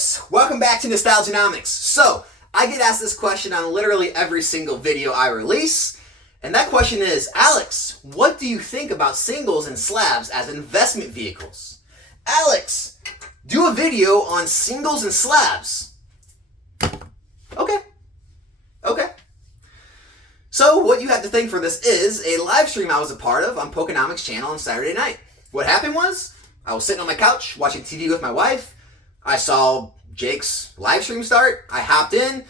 folks, welcome back to Nostalgianomics. So, I get asked this question on literally every single video I release, and that question is, Alex, what do you think about singles and slabs as investment vehicles? Alex, do a video on singles and slabs. Okay. So, what you have to think for this is a live stream I was a part of on Pokenomics channel on Saturday night. What happened was, I was sitting on my couch watching TV with my wife. I saw Jake's live stream start. I hopped in.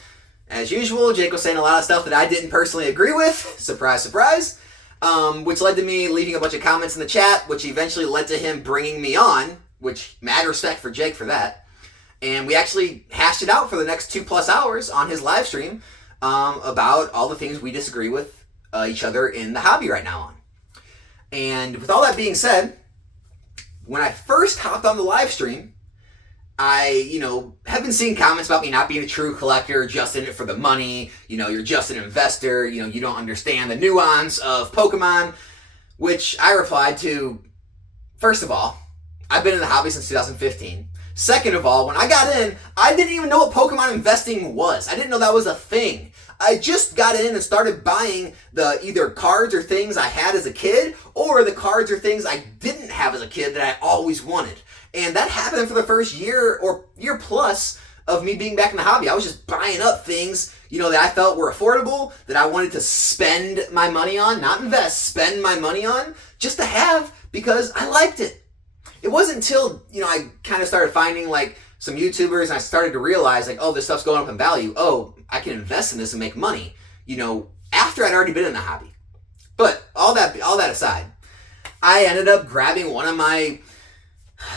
As usual, Jake was saying a lot of stuff that I didn't personally agree with. Surprise, surprise. Which led to me leaving a bunch of comments in the chat, which eventually led to him bringing me on, which mad respect for Jake for that. And we actually hashed it out for the next 2+ hours on his live stream about all the things we disagree with each other in the hobby right now on. And with all that being said, when I first hopped on the live stream, I, have been seeing comments about me not being a true collector, just in it for the money, you're just an investor, you don't understand the nuance of Pokemon, which I replied to, first of all, I've been in the hobby since 2015. Second of all, when I got in, I didn't even know what Pokemon investing was. I didn't know that was a thing. I just got in and started buying the either cards or things I had as a kid, or the cards or things I didn't have as a kid that I always wanted. And that happened for the first year or year plus of me being back in the hobby. I was just buying up things, that I felt were affordable, that I wanted to spend my money on, not invest, spend my money on, just to have because I liked it. It wasn't until, I kind of started finding some YouTubers and I started to realize this stuff's going up in value. Oh, I can invest in this and make money, after I'd already been in the hobby. But all that aside, I ended up grabbing one of my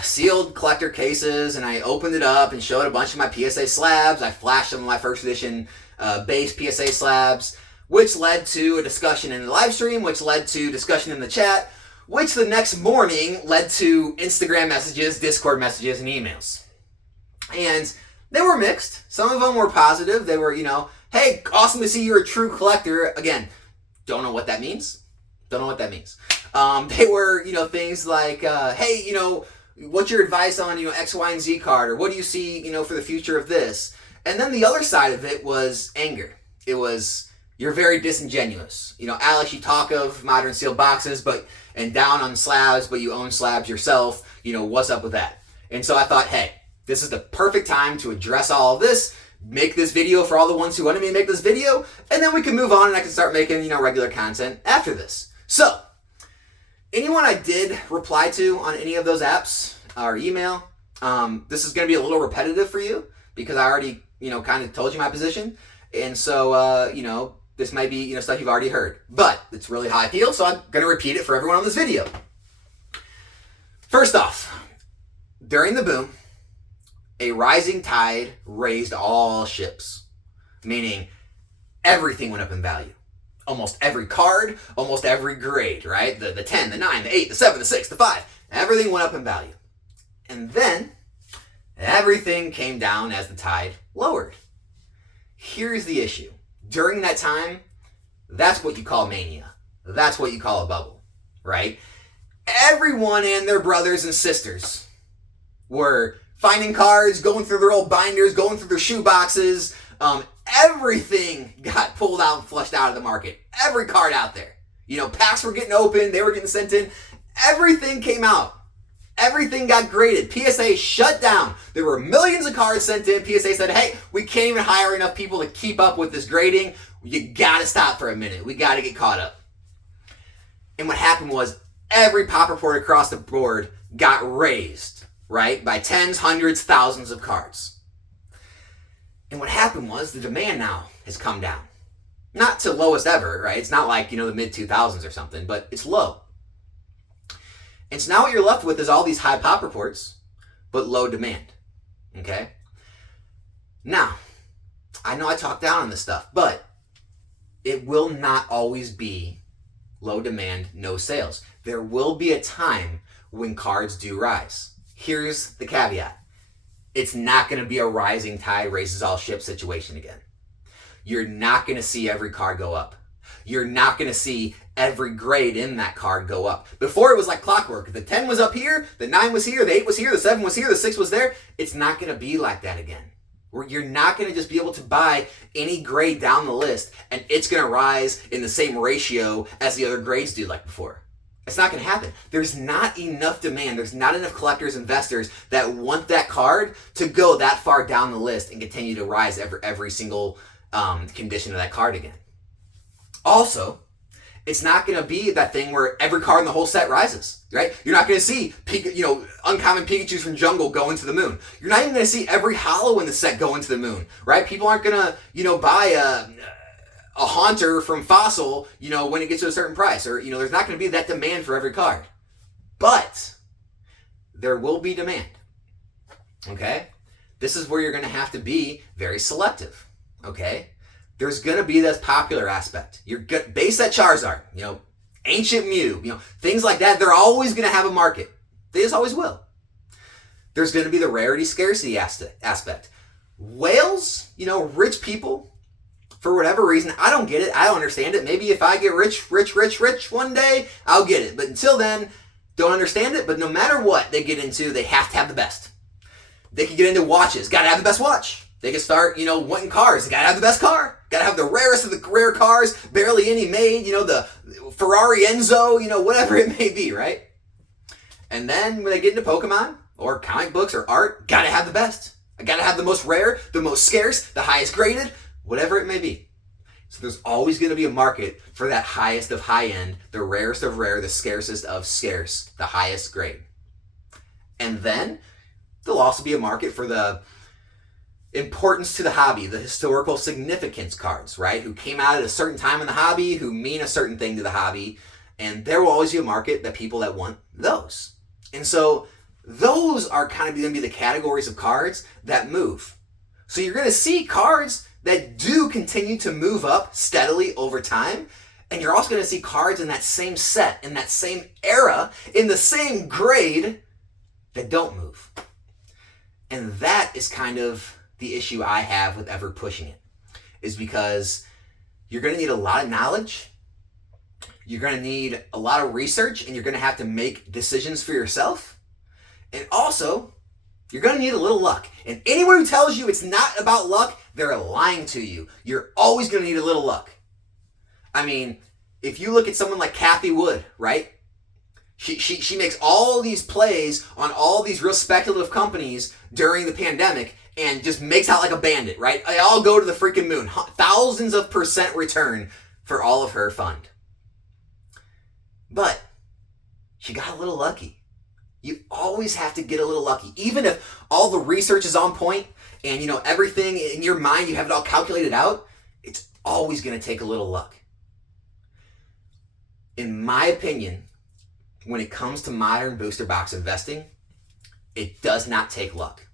sealed collector cases and I opened it up and showed a bunch of my PSA slabs. I flashed some of my first edition base PSA slabs, which led to a discussion in the live stream, which led to discussion in the chat, which the next morning led to Instagram messages, Discord messages, and emails. And they were mixed. Some of them were positive. They were, hey, awesome to see you're a true collector. Again, don't know what that means. They were, things like, hey, what's your advice on, X, Y, and Z card? Or what do you see, for the future of this? And then the other side of it was anger. It was, you're very disingenuous. Alex, you talk of modern sealed boxes, and down on slabs, but you own slabs yourself. What's up with that? And so I thought, hey, this is the perfect time to address all of this, make this video for all the ones who wanted me to make this video, and then we can move on and I can start making, regular content after this. So, anyone I did reply to on any of those apps or email, this is going to be a little repetitive for you because I already, kind of told you my position. And so, this might be, stuff you've already heard. But it's really how I feel, so I'm going to repeat it for everyone on this video. First off, during the boom, a rising tide raised all ships. Meaning, everything went up in value. Almost every card, almost every grade, right? The 10, the 9, the 8, the 7, the 6, the 5. Everything went up in value. And then, everything came down as the tide lowered. Here's the issue. During that time, that's what you call mania. That's what you call a bubble, right? Everyone and their brothers and sisters were finding cards, going through their old binders, going through their shoe boxes. Everything got pulled out and flushed out of the market. Every card out there. Packs were getting opened. They were getting sent in. Everything came out. Everything got graded. PSA shut down. There were millions of cards sent in. PSA said, hey, we can't even hire enough people to keep up with this grading. You gotta stop for a minute. We gotta get caught up. And what happened was every pop report across the board got raised, right? By tens, hundreds, thousands of cards. And what happened was the demand now has come down. Not to lowest ever, right? It's not like, the mid 2000s or something, but it's low. And so now what you're left with is all these high pop reports, but low demand, okay? Now, I know I talk down on this stuff, but it will not always be low demand, no sales. There will be a time when cards do rise. Here's the caveat. It's not going to be a rising tide raises all ships situation again. You're not going to see every card go up. You're not going to see every grade in that card go up. Before it was like clockwork. The 10 was up here, the 9 was here, the 8 was here, the 7 was here, the 6 was there. It's not going to be like that again. Where you're not going to just be able to buy any grade down the list and it's going to rise in the same ratio as the other grades do like before. It's not going to happen. There's not enough demand. There's not enough collectors, investors that want that card to go that far down the list and continue to rise every single condition of that card again. Also, it's not going to be that thing where every card in the whole set rises, right? You're not going to see uncommon Pikachus from Jungle go into the moon. You're not even going to see every holo in the set go into the moon, right? People aren't going to buy a Haunter from Fossil, when it gets to a certain price. Or, there's not going to be that demand for every card. But there will be demand. Okay? This is where you're going to have to be very selective. Okay? There's going to be this popular aspect. You're base set Charizard, Ancient Mew, things like that. They're always going to have a market. They just always will. There's going to be the rarity scarcity aspect. Whales, rich people, for whatever reason, I don't get it. I don't understand it. Maybe if I get rich one day, I'll get it. But until then, don't understand it. But no matter what they get into, they have to have the best. They can get into watches. Got to have the best watch. They can start, wanting cars. They got to have the best car. Got to have the rarest of the rare cars. Barely any made. The Ferrari Enzo. Whatever it may be, right? And then when they get into Pokemon or comic books or art, got to have the best. I got to have the most rare, the most scarce, the highest graded. Whatever it may be. So there's always going to be a market for that highest of high end, the rarest of rare, the scarcest of scarce, the highest grade. And then there'll also be a market for the importance to the hobby, the historical significance cards, right? Who came out at a certain time in the hobby, who mean a certain thing to the hobby. And there will always be a market that people that want those. And so those are kind of going to be the categories of cards that move. So you're going to see cards that do continue to move up steadily over time. And you're also going to see cards in that same set, in that same era, in the same grade that don't move. And that is kind of the issue I have with ever pushing it. Is because you're going to need a lot of knowledge. You're going to need a lot of research, and you're going to have to make decisions for yourself. And also, you're going to need a little luck. And anyone who tells you it's not about luck, they're lying to you. You're always going to need a little luck. I mean, if you look at someone like Kathy Wood, right? She makes all these plays on all these real speculative companies during the pandemic and just makes out like a bandit, right? They all go to the freaking moon. Thousands of % return for all of her fund. But she got a little lucky. You always have to get a little lucky. Even if all the research is on point and everything in your mind, you have it all calculated out, it's always going to take a little luck. In my opinion, when it comes to modern booster box investing, it does not take luck.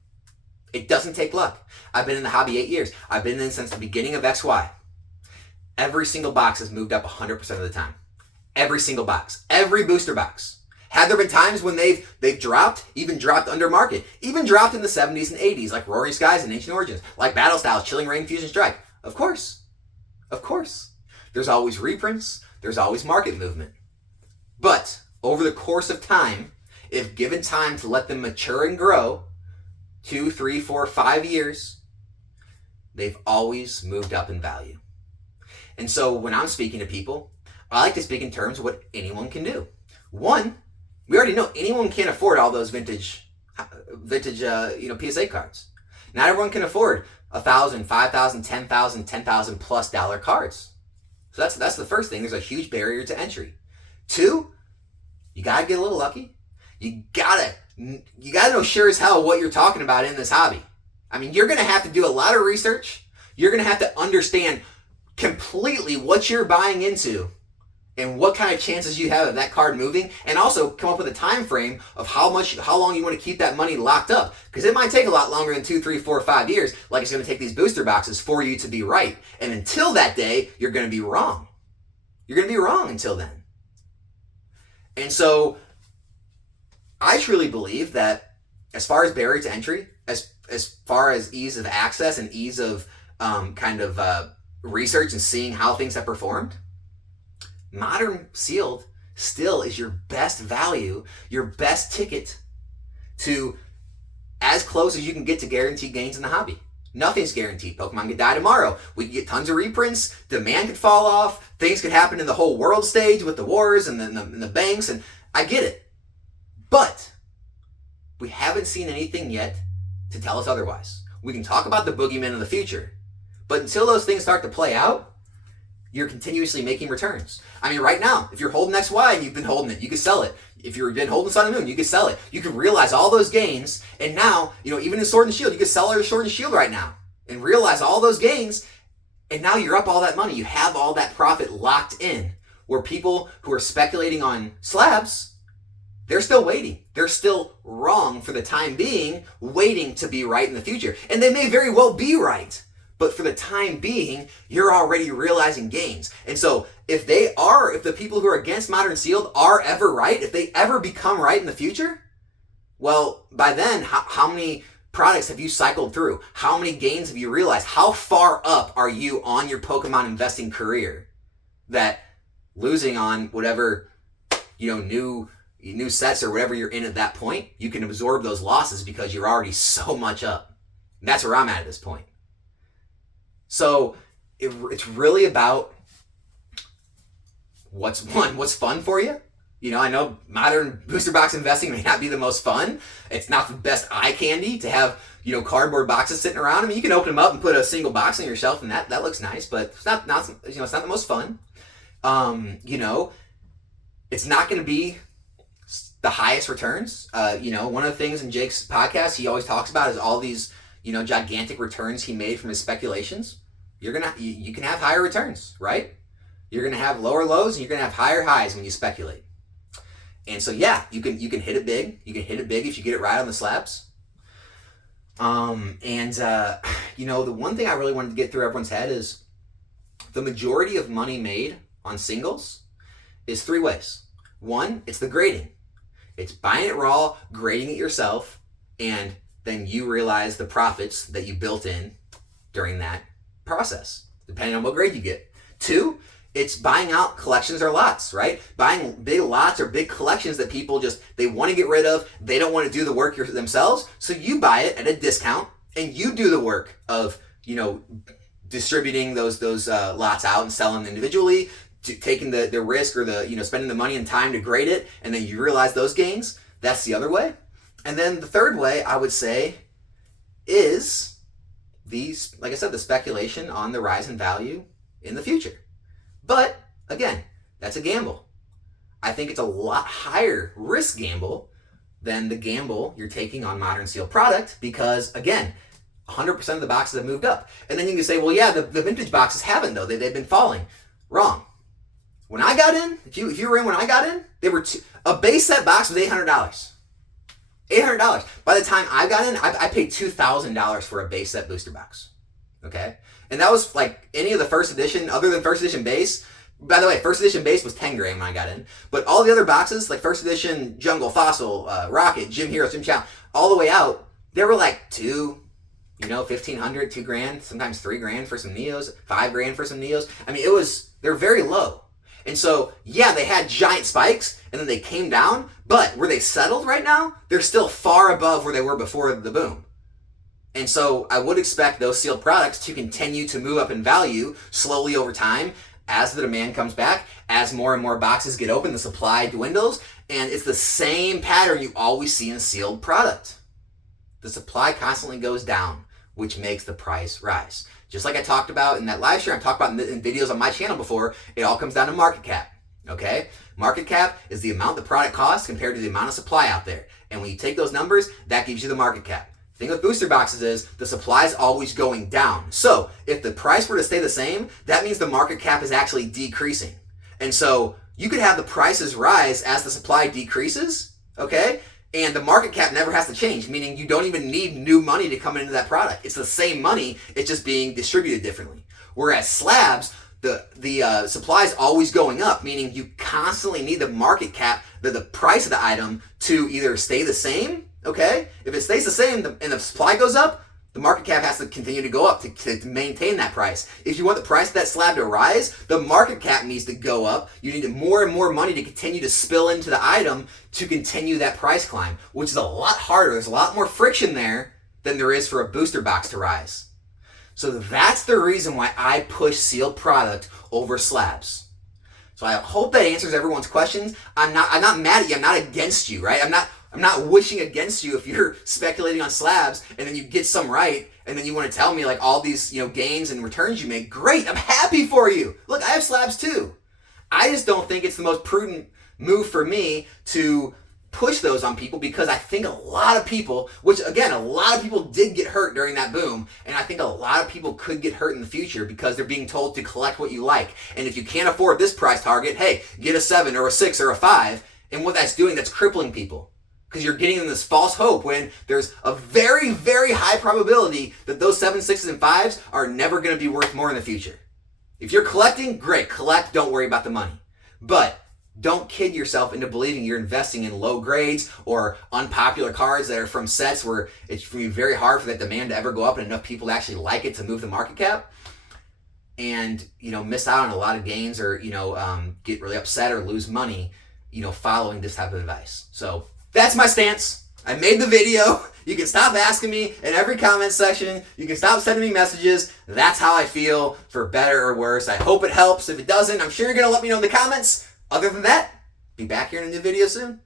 It doesn't take luck. I've been in the hobby 8 years. I've been in since the beginning of XY. Every single box has moved up 100% of the time. Every single box. Every booster box. Have there been times when they've dropped, even dropped under market, even dropped in the 70s and 80s, like Roaring Skies and Ancient Origins, like Battle Styles, Chilling Reign, Fusion Strike? Of course. Of course. There's always reprints. There's always market movement. But over the course of time, if given time to let them mature and grow, 2, 3, 4, 5 years, they've always moved up in value. And so when I'm speaking to people, I like to speak in terms of what anyone can do. One, we already know anyone can't afford all those vintage PSA cards. Not everyone can afford $1,000, $5,000, $10,000, $10,000 plus dollar cards. So that's the first thing. There's a huge barrier to entry. 2, you gotta get a little lucky. You gotta know sure as hell what you're talking about in this hobby. I mean, you're gonna have to do a lot of research. You're gonna have to understand completely what you're buying into and what kind of chances you have of that card moving, and also come up with a time frame of how long you want to keep that money locked up. Because it might take a lot longer than 2, 3, 4, 5 years, like it's going to take these booster boxes for you to be right. And until that day, you're going to be wrong. You're going to be wrong until then. And so, I truly believe that as far as barrier to entry, as far as ease of access and ease of research and seeing how things have performed, modern sealed still is your best value, your best ticket to as close as you can get to guaranteed gains in the hobby. Nothing's guaranteed. Pokemon could die tomorrow. We could get tons of reprints. Demand could fall off. Things could happen in the whole world stage with the wars and the banks. And I get it. But we haven't seen anything yet to tell us otherwise. We can talk about the boogeymen of the future. But until those things start to play out, you're continuously making returns. I mean, right now, if you're holding XY and you've been holding it, you can sell it. If you've been holding Sun and Moon, you can sell it. You can realize all those gains. And now, even in Sword and Shield, you can sell your Sword and Shield right now and realize all those gains. And now you're up all that money. You have all that profit locked in. Where people who are speculating on slabs, they're still waiting. They're still wrong for the time being, waiting to be right in the future. And they may very well be right. But for the time being, you're already realizing gains. And so if the people who are against Modern Sealed are ever right, if they ever become right in the future, well, by then, how many products have you cycled through? How many gains have you realized? How far up are you on your Pokemon investing career that losing on whatever, new sets or whatever you're in at that point, you can absorb those losses because you're already so much up. And that's where I'm at this point. So it's really about what's fun for you. I know modern booster box investing may not be the most fun. It's not the best eye candy to have, cardboard boxes sitting around. I mean, you can open them up and put a single box on your shelf and that looks nice, but it's not it's not the most fun. It's not going to be the highest returns. One of the things in Jake's podcast he always talks about is all these gigantic returns he made from his speculations. You can have higher returns, right? You're gonna have lower lows and you're gonna have higher highs when you speculate. And so yeah, you can hit it big. You can hit it big if you get it right on the slabs. The one thing I really wanted to get through everyone's head is the majority of money made on singles is 3 ways. 1, it's the grading. It's buying it raw, grading it yourself, and then you realize the profits that you built in during that process, depending on what grade you get. 2, it's buying out collections or lots, right? Buying big lots or big collections that people they want to get rid of. They don't want to do the work themselves. So you buy it at a discount and you do the work of, distributing those lots out and selling them individually, taking the risk or spending the money and time to grade it. And then you realize those gains. That's the other way. And then the third way I would say is like I said, the speculation on the rise in value in the future. But again, that's a gamble. I think it's a lot higher risk gamble than the gamble you're taking on Modern Sealed product because again, 100% of the boxes have moved up. And then you can say, well, yeah, the vintage boxes haven't though. They've been falling. Wrong. When I got in, if you were in when I got in, they were a base set box was $800. $800. By the time I got in, I paid $2,000 for a base set booster box. Okay? And that was like any of the first edition, other than first edition base. By the way, first edition base was 10 grand when I got in. But all the other boxes, like first edition Jungle, Fossil, Rocket, Gym Heroes, Gym Challenge, all the way out, they were like $1,500, $2,000, sometimes $3,000 for some Neos, $5,000 for some Neos. I mean, they're very low. And so, yeah, they had giant spikes and then they came down, but where they settled right now, they're still far above where they were before the boom. And so I would expect those sealed products to continue to move up in value slowly over time as the demand comes back, as more and more boxes get open, the supply dwindles, and it's the same pattern you always see in a sealed product. The supply constantly goes down, which makes the price rise. Just like I talked about in that live stream, I talked about in videos on my channel before, it all comes down to market cap, okay? Market cap is the amount the product costs compared to the amount of supply out there. And when you take those numbers, that gives you the market cap. The thing with booster boxes is the supply is always going down. So if the price were to stay the same, that means the market cap is actually decreasing. And so you could have the prices rise as the supply decreases, okay? And the market cap never has to change, meaning you don't even need new money to come into that product. It's the same money, it's just being distributed differently. Whereas slabs, the supply is always going up, meaning you constantly need the market cap, the price of the item to either stay the same, okay? If it stays the same and the supply goes up, The market cap has to continue to go up to maintain that price. If you want the price of that slab to rise, the market cap needs to go up. You need more and more money to continue to spill into the item to continue that price climb, which is a lot harder. There's a lot more friction there than there is for a booster box to rise. So that's the reason why I push sealed product over slabs. So I hope that answers everyone's questions. I'm not mad at you. I'm not against you, right? I'm not wishing against you if you're speculating on slabs and then you get some right and then you want to tell me like all these, gains and returns you make. Great. I'm happy for you. Look, I have slabs too. I just don't think it's the most prudent move for me to push those on people because I think a lot of people, which again, a lot of people did get hurt during that boom, and I think a lot of people could get hurt in the future because they're being told to collect what you like. And if you can't afford this price target, hey, get a 7 or a 6 or a 5. And what that's doing, that's crippling people. Because you're getting them this false hope when there's a very, very high probability that those 7s, 6s, and 5s are never going to be worth more in the future. If you're collecting, great, collect, don't worry about the money. But don't kid yourself into believing you're investing in low grades or unpopular cards that are from sets where it's going to be very hard for that demand to ever go up and enough people to actually like it to move the market cap. And, miss out on a lot of gains or, get really upset or lose money, following this type of advice. So that's my stance. I made the video. You can stop asking me in every comment section. You can stop sending me messages. That's how I feel, for better or worse. I hope it helps. If it doesn't, I'm sure you're going to let me know in the comments. Other than that, be back here in a new video soon.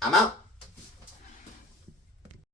I'm out.